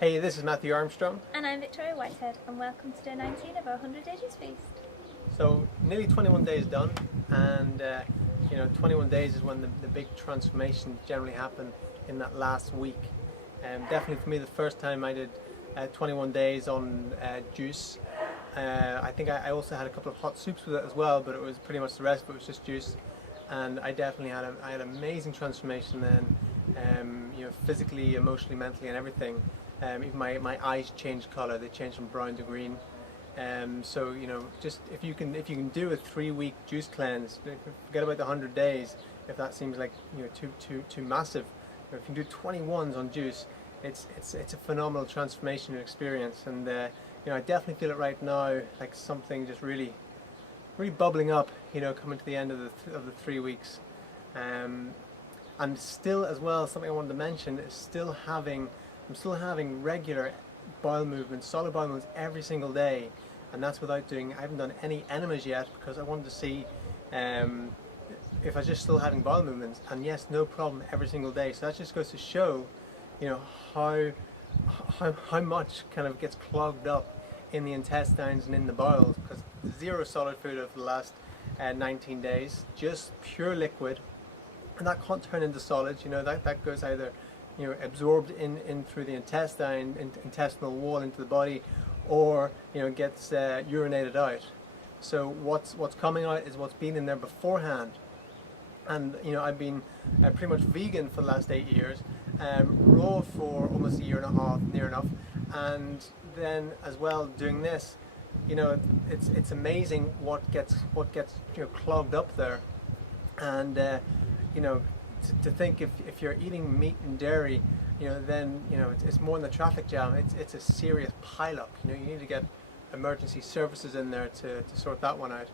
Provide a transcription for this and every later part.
Hey, this is Matthew Armstrong. And I'm Victoria Whitehead, and welcome to day 19 of our 100 Day Juice Feast. So nearly 21 days done, and 21 days is when the big transformations generally happen in that last week. Definitely for me, the first time I did 21 days on juice. I think I also had a couple of hot soups with it as well, but it was pretty much the rest of it was just juice. And I definitely had an amazing transformation then, physically, emotionally, mentally, and everything. Even my eyes changed colour; they changed from brown to green. So just if you can do a 3-week juice cleanse, forget about the 100 days if that seems like too massive. But if you can do 21s on juice, it's a phenomenal transformation and experience. And I definitely feel it right now, like something just really bubbling up. Coming to the end of the 3 weeks, and still as well, something I wanted to mention is I'm still having regular bowel movements, solid bowel movements every single day, and that's without I haven't done any enemas yet because I wanted to see if I was just still having bowel movements, and yes, no problem every single day. So that just goes to show, how much kind of gets clogged up in the intestines and in the bowels, because zero solid food over the last 19 days, just pure liquid, and that can't turn into solids. That goes either absorbed in through the intestinal wall into the body, or gets urinated out. So what's coming out is what's been in there beforehand. And I've been pretty much vegan for the last 8 years, raw for almost a year and a half, near enough, and then as well doing this. It's amazing what gets clogged up there, and to think if you're eating meat and dairy, then it's more than the traffic jam. It's a serious pileup. You need to get emergency services in there to sort that one out.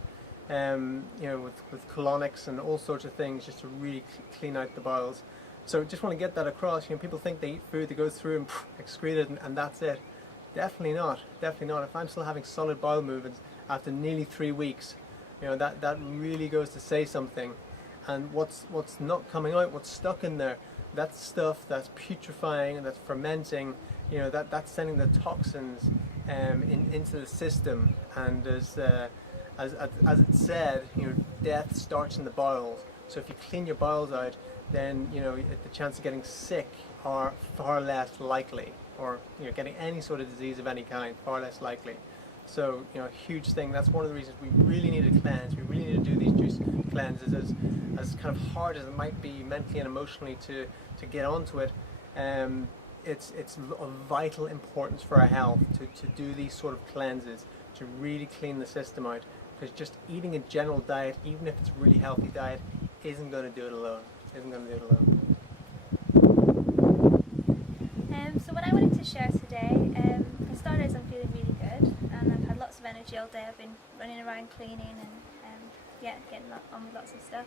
With colonics and all sorts of things, just to really clean out the bowels. So just want to get that across. People think they eat food that goes through and excrete it, and that's it. Definitely not. Definitely not. If I'm still having solid bowel movements after nearly 3 weeks, that really goes to say something. And what's not coming out, what's stuck in there, that's stuff that's putrefying and that's fermenting. That's sending the toxins into the system. And as it said, death starts in the bowels. So if you clean your bowels out, then the chance of getting sick are far less likely, or getting any sort of disease of any kind, far less likely. So huge thing. That's one of the reasons we really need to cleanse. We really need to do these juice cleanses, as kind of hard as it might be mentally and emotionally to get onto it. It's of vital importance for our health to do these sort of cleanses, to really clean the system out. Because just eating a general diet, even if it's a really healthy diet, isn't going to do it alone. So what I wanted to share today, for starters, I'm feeling really good, and I've had lots of energy all day. I've been running around cleaning and getting on with lots of stuff.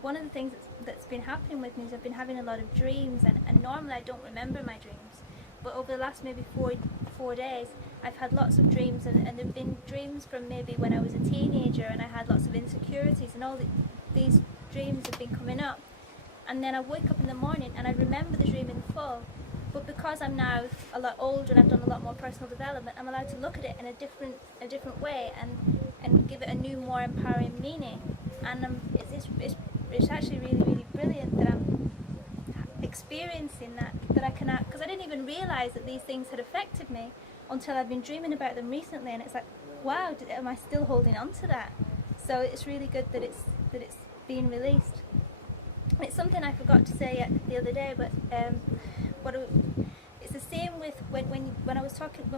One of the things that's been happening with me is I've been having a lot of dreams, and normally I don't remember my dreams, but over the last maybe four days I've had lots of dreams, and they've been dreams from maybe when I was a teenager and I had lots of insecurities, and these dreams have been coming up, and then I wake up in the morning and I remember the dream in full. But because I'm now a lot older and I've done a lot more personal development, I'm allowed to look at it in a different way and give it a new, more empowering meaning. And it's actually really brilliant that I'm experiencing that I can, because I didn't even realise that these things had affected me until I've been dreaming about them recently, and it's like, wow, am I still holding on to that? So it's really good that it's being released. It's something I forgot to say the other day, but it's the same with when we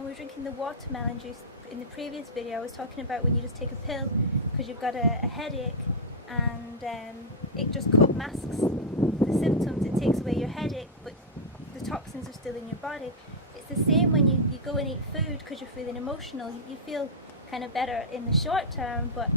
were drinking the watermelon juice in the previous video. I was talking about when you just take a pill because you've got a headache, and it just masks the symptoms. It takes away your headache, but the toxins are still in your body. It's the same when you go and eat food because you're feeling emotional. You feel kind of better in the short term, but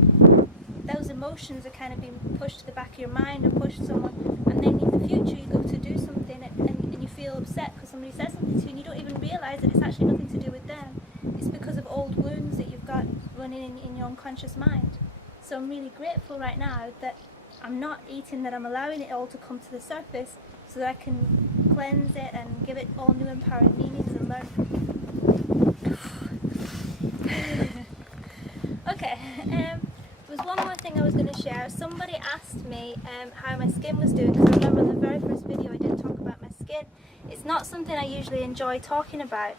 those emotions are kind of being pushed to the back of your mind or pushed somewhere, and then in the future you go to do something and you feel upset because somebody says something to you and you don't even realise that it's actually nothing to do with them. It's because of old wounds that you've got running in your unconscious mind. So I'm really grateful right now that I'm not eating, that I'm allowing it all to come to the surface so that I can cleanse it and give it all new empowering meanings and learn. Okay, there was one more thing I was going to share. Somebody asked me how my skin was doing, because I remember in the very first video I did talk about my skin. It's not something I usually enjoy talking about,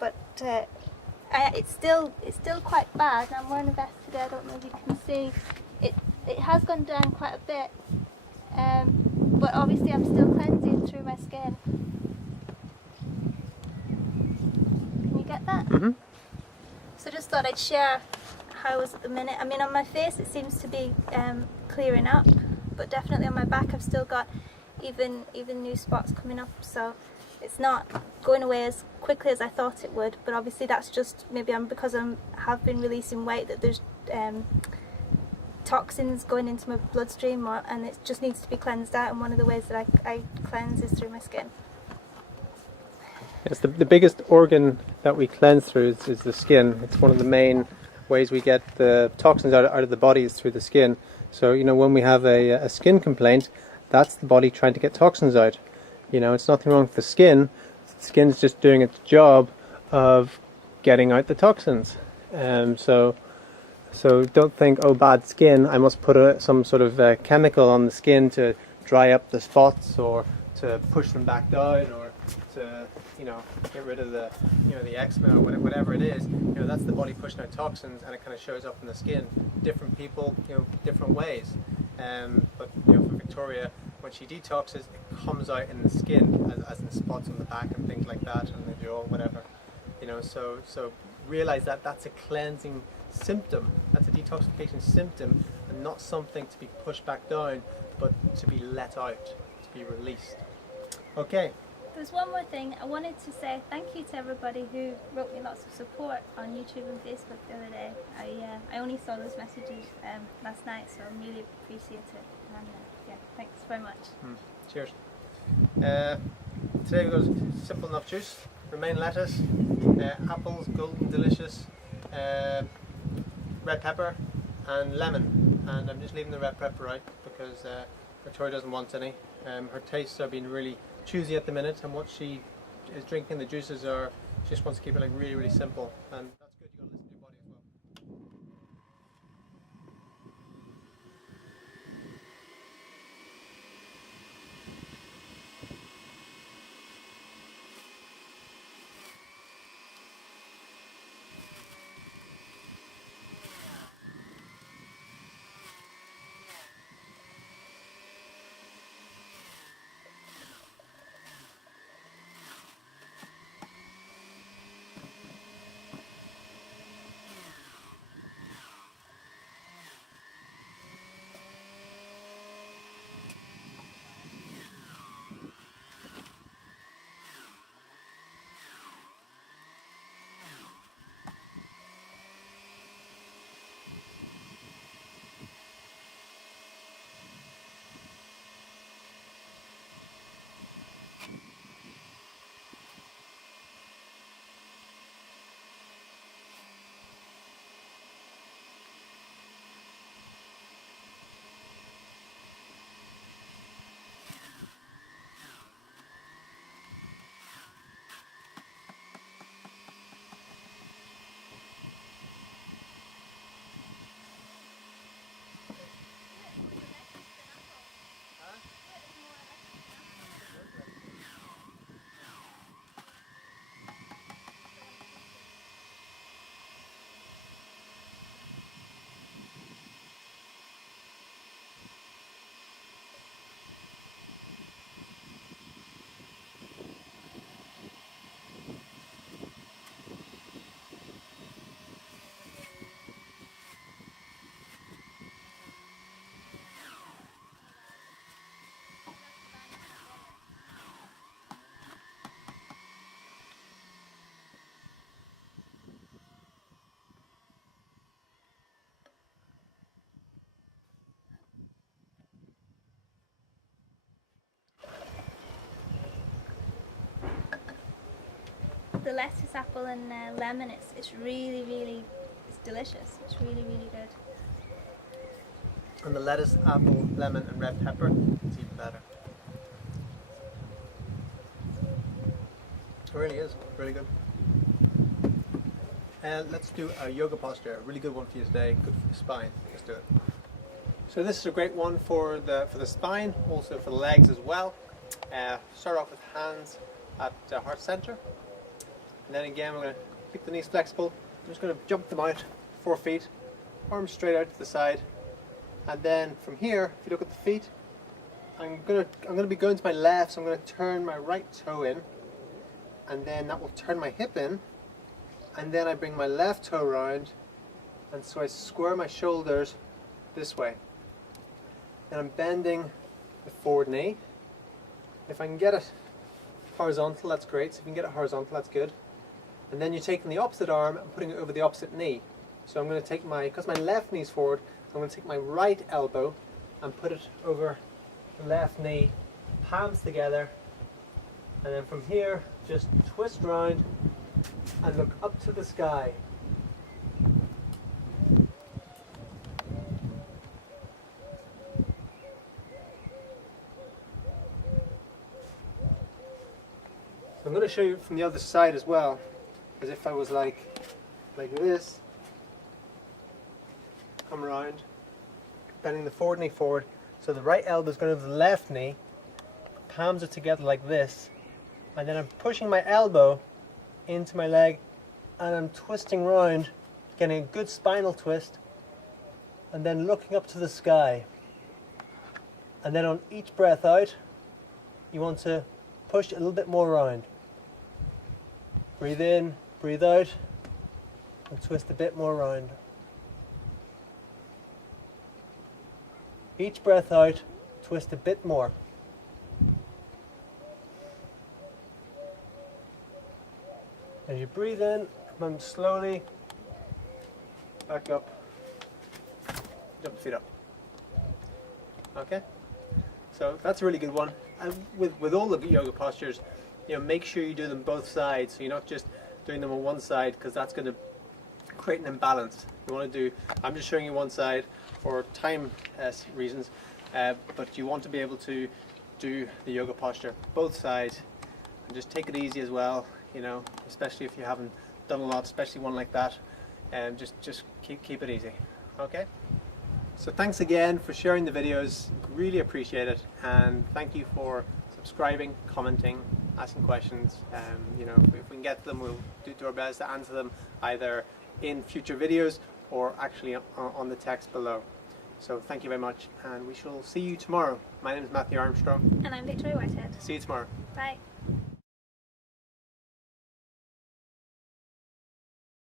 but it's still quite bad. I'm wearing a vest today. I don't know if you can see. It has gone down quite a bit, but obviously I'm still cleansing through my skin. Can you get that? Mm-hmm. So just thought I'd share how I was at the minute. I mean, on my face it seems to be clearing up, but definitely on my back I've still got even new spots coming up. So it's not going away as quickly as I thought it would. But obviously that's just maybe because I have been releasing weight, that there's toxins going into my bloodstream, and it just needs to be cleansed out. And one of the ways that I cleanse is through my skin. Yes, the biggest organ that we cleanse through is the skin. It's one of the main ways we get the toxins out of the body is through the skin. So, you know, when we have a skin complaint, that's the body trying to get toxins out. You know, it's nothing wrong with the skin. The skin's just doing its job of getting out the toxins. So don't think, oh, bad skin, I must put some sort of chemical on the skin to dry up the spots, or to push them back down, or to, you know, get rid of the, you know, the eczema or whatever it is. You know, that's the body pushing out toxins, and it kind of shows up in the skin. Different people, you know, different ways. But you know, for Victoria, when she detoxes, it comes out in the skin as in spots on the back and things like that, and the jaw, whatever. You know, so realize that that's a cleansing symptom. That's a detoxification symptom, and not something to be pushed back down, but to be let out, to be released. Okay. There's one more thing. I wanted to say thank you to everybody who wrote me lots of support on YouTube and Facebook the other day. I only saw those messages last night, so I really appreciate it. And yeah, thanks very much. Cheers. Today we've got simple enough juice, romaine lettuce, apples, golden delicious, red pepper and lemon. And I'm just leaving the red pepper out because Victoria doesn't want any. Her tastes are being really choosy at the minute, and what she is drinking, the juices are, she just wants to keep it like really, really simple, and that's good. You got to listen to your body as well. The lettuce, apple and lemon, it's really, it's delicious. It's really, really good. And the lettuce, apple, lemon and red pepper, it's even better. It really is, really good. And let's do a yoga posture, a really good one for you today, good for the spine. Let's do it. So this is a great one for the spine, also for the legs as well. Start off with hands at heart center. And then again, we're going to keep the knees flexible. I'm just going to jump them out 4 feet, arms straight out to the side. And then from here, if you look at the feet, I'm going to be going to my left, so I'm going to turn my right toe in, and then that will turn my hip in, and then I bring my left toe around, and so I square my shoulders this way. Then I'm bending the forward knee. If I can get it horizontal, that's great. So if you can get it horizontal, that's good. And then you're taking the opposite arm and putting it over the opposite knee. So I'm going to take because my left knee's forward, I'm going to take my right elbow and put it over the left knee, palms together, and then from here, just twist round and look up to the sky. So I'm going to show you from the other side as well, as if I was like this, come around, bending the forward knee forward, so the right elbow is going over the left knee, palms are together like this, and then I'm pushing my elbow into my leg, and I'm twisting round, getting a good spinal twist, and then looking up to the sky. And then on each breath out, you want to push a little bit more round. Breathe in, breathe out, and twist a bit more round. Each breath out, twist a bit more. As you breathe in, come slowly back up, jump the feet up. Okay? So that's a really good one. And with all the yoga postures, make sure you do them both sides, so you're not just doing them on one side, because that's going to create an imbalance. You want to do, I'm just showing you one side for time reasons, but you want to be able to do the yoga posture both sides, and just take it easy as well, especially if you haven't done a lot, especially one like that, and just keep it easy. Okay? So thanks again for sharing the videos, really appreciate it, and thank you for subscribing, commenting, asking questions. If we can get to them, we'll do our best to answer them either in future videos or actually on the text below. So thank you very much, and we shall see you tomorrow. My name is Matthew Armstrong. And I'm Victoria Whitehead. See you tomorrow. Bye.